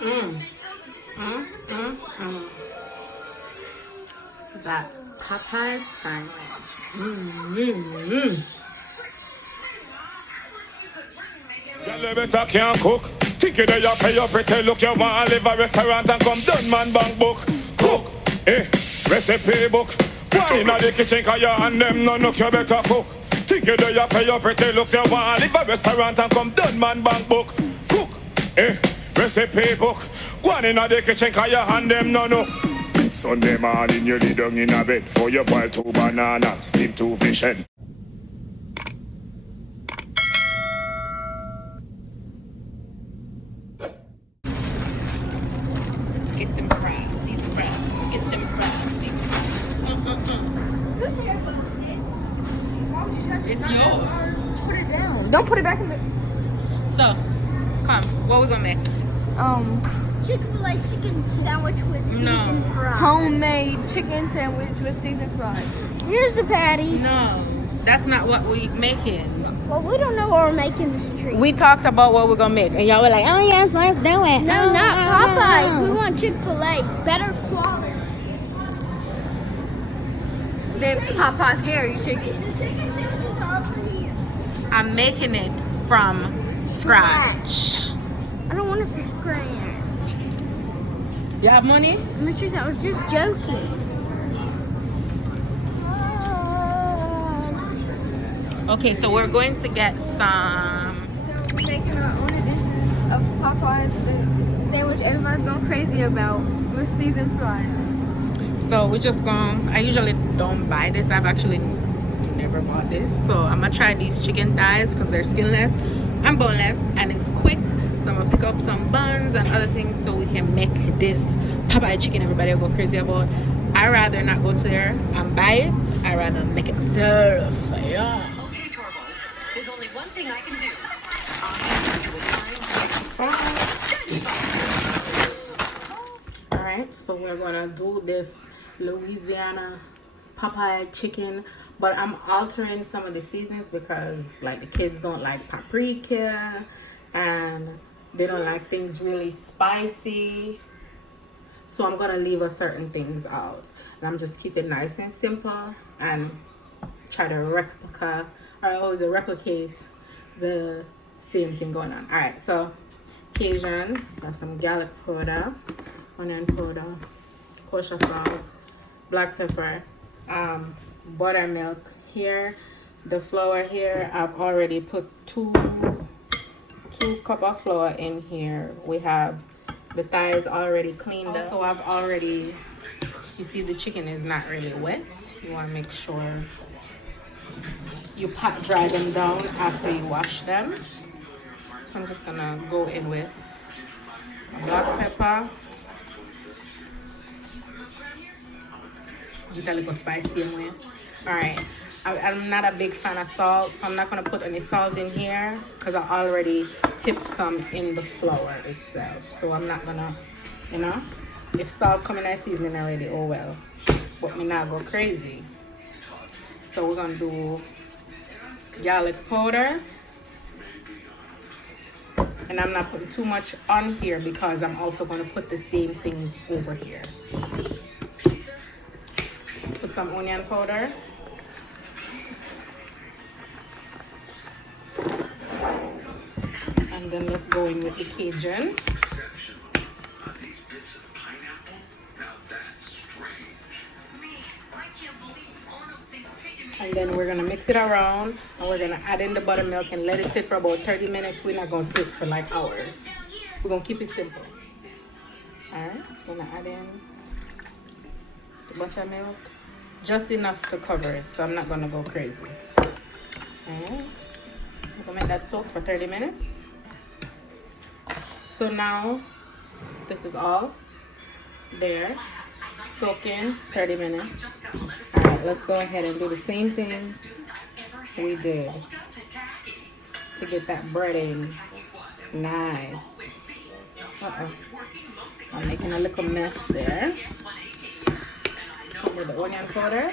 Mm. Mm, mm, mm. That Popeyes sandwich. Mm, mm, mm. Girl, better can't cook. Think you there, you pay your pretty look. You want to live a restaurant and come done man bank book. Cook, recipe book. Why inna the kitchen 'cause you and them no look. You better cook. Think you there, you pay your pretty looks. You want to live a restaurant and come done man bank book. Cook, recipe book. Why inna the kitchen 'cause you and them no look. Sunday morning you lay down in a bed for your boil 2 bananas, steam 2 fish head. Get them fries, seasoned fries. Get them fries, seasoned fries. Whose hair was this? Why would you touch it? It's yours. Put it down. Don't put it back in the. So, come. What we gonna make? Chick-fil-A chicken sandwich with seasoned fries. Homemade chicken sandwich with seasoned fries. Here's the patties. No, that's not what we making. Well, we don't know what we're making this treat. We talked about what we're gonna make, and y'all were like, "Oh yes, let's do it." No, not Popeyes. We want Chick-fil-A. Better quality. Then Popeyes hairy chicken. The chicken sandwiches are over here. I'm making it from scratch. I don't want it from scratch. You have money? Mistress, I was just joking. Okay, so we're going to get some. So we're making our own edition of Popeyes, the sandwich everybody's going crazy about with seasoned fries. So we're just going. I usually don't buy this. I've actually never bought this. So I'm gonna try these chicken thighs because they're skinless and boneless, and it's quick. So I'm gonna pick up some buns and other things so we can make this Popeye chicken everybody will go crazy about. I rather not go to there and buy it. I rather make it myself. Yeah. Okay, Torvald, there's only one thing I can do. All right, so we're gonna do this Louisiana Popeye chicken, but I'm altering some of the seasonings because like the kids don't like paprika and they don't like things really spicy. So I'm gonna leave a certain things out, and I'm just keep it nice and simple and try to replicate the same thing going on. All right, so Cajun, have some garlic powder, onion powder, kosher salt, black pepper, buttermilk here. The flour here, I've already put two cup of flour in here. We have the thighs already cleaned up. So I've already, you see the chicken is not really wet. You want to make sure you pat dry them down after you wash them. So I'm just gonna go in with black pepper, get a little spicy in with. All right, I'm not a big fan of salt, so I'm not gonna put any salt in here because I already tipped some in the flour itself. So I'm not gonna, you know, if salt come in that seasoning already, oh well. But me not go crazy. So we're gonna do garlic powder. And I'm not putting too much on here because I'm also gonna put the same things over here. Put some onion powder. And then let's go in with the Cajun. And then we're gonna mix it around and we're gonna add in the buttermilk and let it sit for about 30 minutes. We're not gonna sit for like hours. We're gonna keep it simple. Alright, just gonna add in the buttermilk. Just enough to cover it, so I'm not gonna go crazy. Alright. We're gonna make that soak for 30 minutes. So now this is all there. Soak in 30 minutes. Alright, let's go ahead and do the same things we did to get that breading nice. I'm making a little mess there. Cover the onion powder.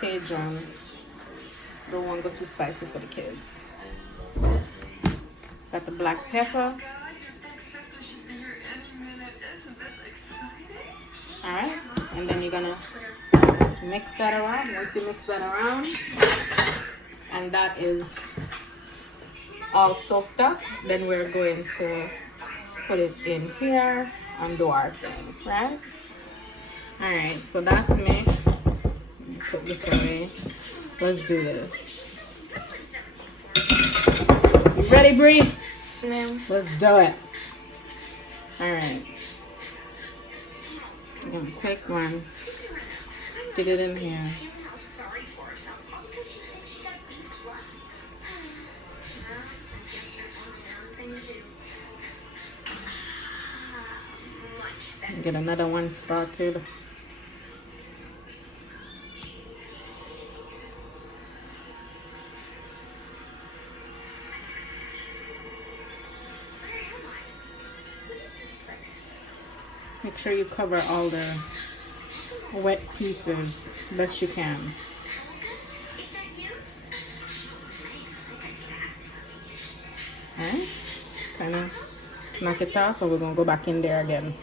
Cajun. Don't want to go too spicy for the kids. Got the black pepper. Alright, and then you're gonna mix that around. Once you mix that around, and that is all soaked up, then we're going to put it in here and do our thing, right? Alright, so that's mixed. Put this away. Let's do this. You ready, Bree? Yes, ma'am. Let's do it. Alright. I'm gonna take one, get it in here. Get another one started. Make sure you cover all the wet pieces best you can. Alright, kind of knock it off, and we're gonna go back in there again.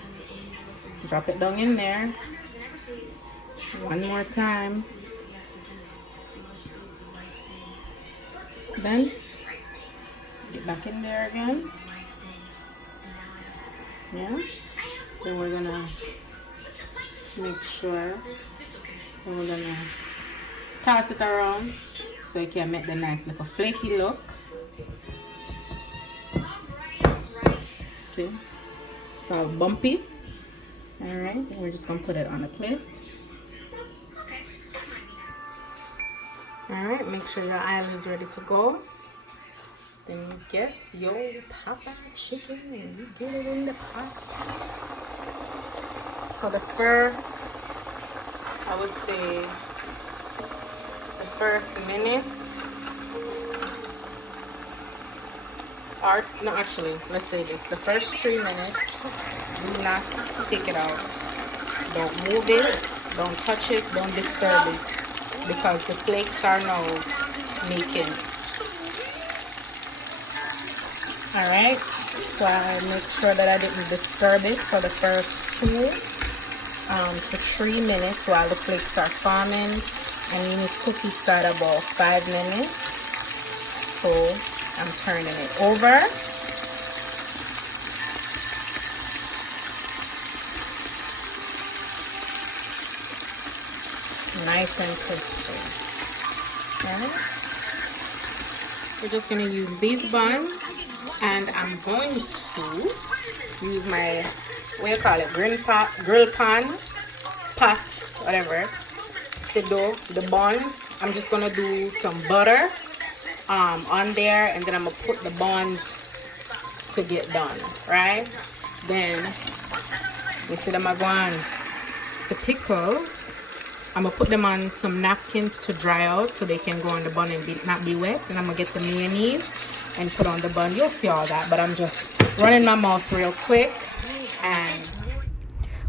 Drop it down in there. One more time. Then get back in there again. Yeah. Then we're gonna make sure, and we're gonna toss it around so it can make the nice little flaky look. See, it's all bumpy. All right, and we're just gonna put it on a plate. All right, make sure your oil is ready to go. Then you get your Popeyes chicken and you get it in the pot. So the first, I would say, the first minute, or no, actually, let's say this: the first 3 minutes, do not take it out. Don't move it, don't touch it, don't disturb it, because the flakes are now making. Alright, so I make sure that I didn't disturb it for the first 2 to 3 minutes while the flakes are forming, and you need to cook it at about 5 minutes. So I'm turning it over. Nice and crispy. Alright. We're just gonna use these buns. And I'm going to use my, what do you call it, grill pan, pot, whatever, to do the buns. I'm just gonna do some butter on there, and then I'm gonna put the buns to get done, right? Then you see them going. The pickles, I'm gonna put them on some napkins to dry out so they can go on the bun and not be wet. And I'm gonna get the mayonnaise and put on the bun. You'll see all that, but I'm just running my mouth real quick. And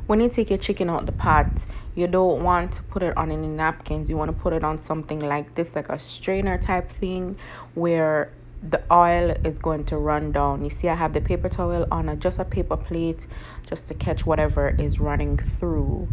when you take your chicken out the pot, you don't want to put it on any napkins. You want to put it on something like this, like a strainer type thing, where the oil is going to run down. You see I have the paper towel on just a paper plate, just to catch whatever is running through.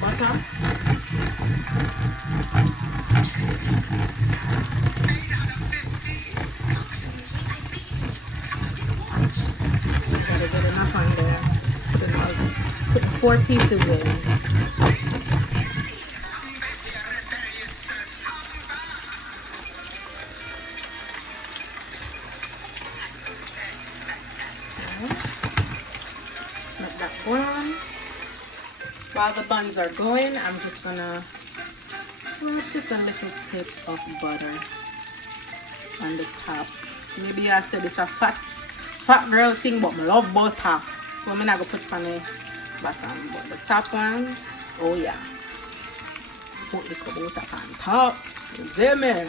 Butter. Gotta get enough on there. Put 4 pieces in. Let that brown. While the buns are going, I'm just gonna put just a little tip of butter on the top. Maybe I said it's a fat girl thing, but I love butter. So I'm not gonna put it on the bottom, but the top ones, oh yeah. put the kabota on top. You see me?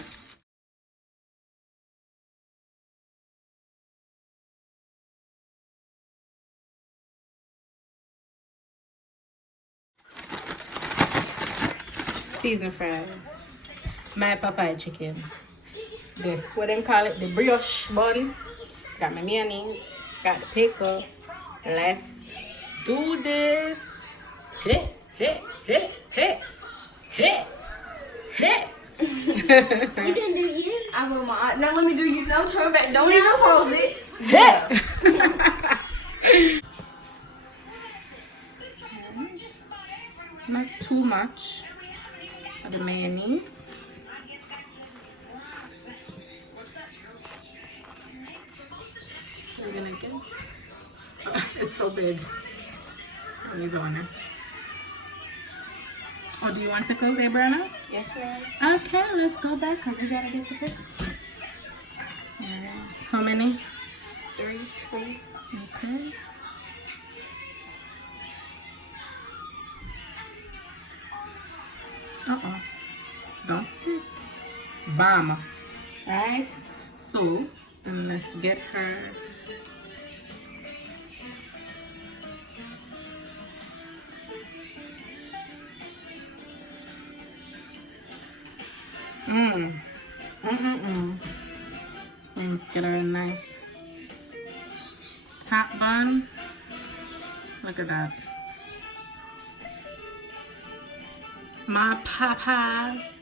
Season fries. My Popeye chicken. The what them call it? The brioche bun. Got my mayonnaise. Got the pickle. Let's do this. Hey, hey, hey, hey, hey, hey. You can do you. I will my now let me do you. No, turn back. Don't even pause it. Hey. Not too much of the mayonnaise. We're gonna get it's so big. Mayonnaise on it. Oh, do you want pickles, Brianna? Yes, ma'am. Okay, let's go back because we gotta get the pickles. Alright. How many? 3, please. Okay. Uh-oh. Don't stick. Bam. Alright. So, then let's get her. Let's get her a nice top bun. Look at that. My Popeyes.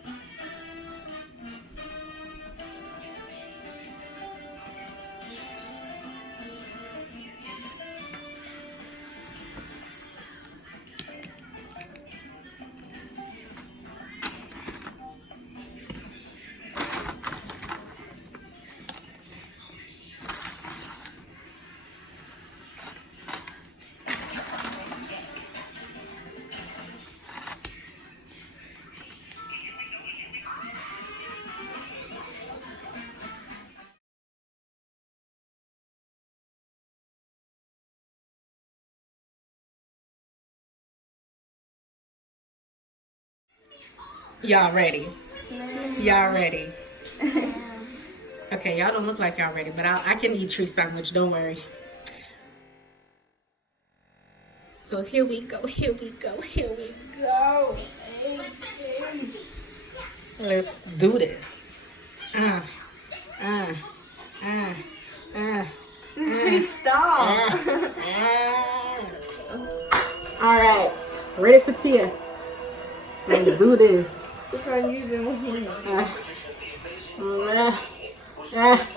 Y'all ready? Y'all ready? Okay, y'all don't look like y'all ready, but I can eat tree sandwich, don't worry. So here we go, here we go, here we go. Let's do this. Stop. All right, ready for taste. Let's do this. Which one you been with?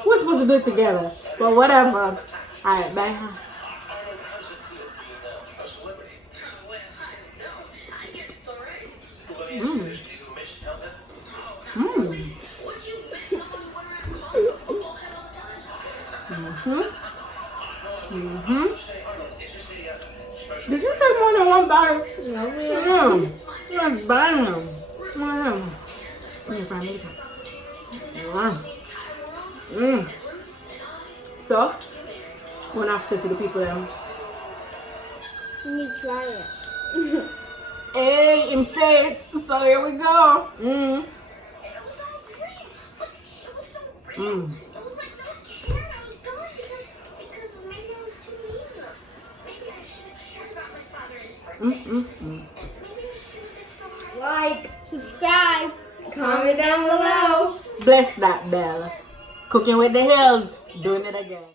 We're supposed to do it together, but whatever. All right, bye. Did you take more than one bite? No, Let's buy them. So, when I said to the people there, You try it. hey, I'm said, so here we go. Like, subscribe, comment down below. Bless that bell. Cooking with the Hills, doing it again.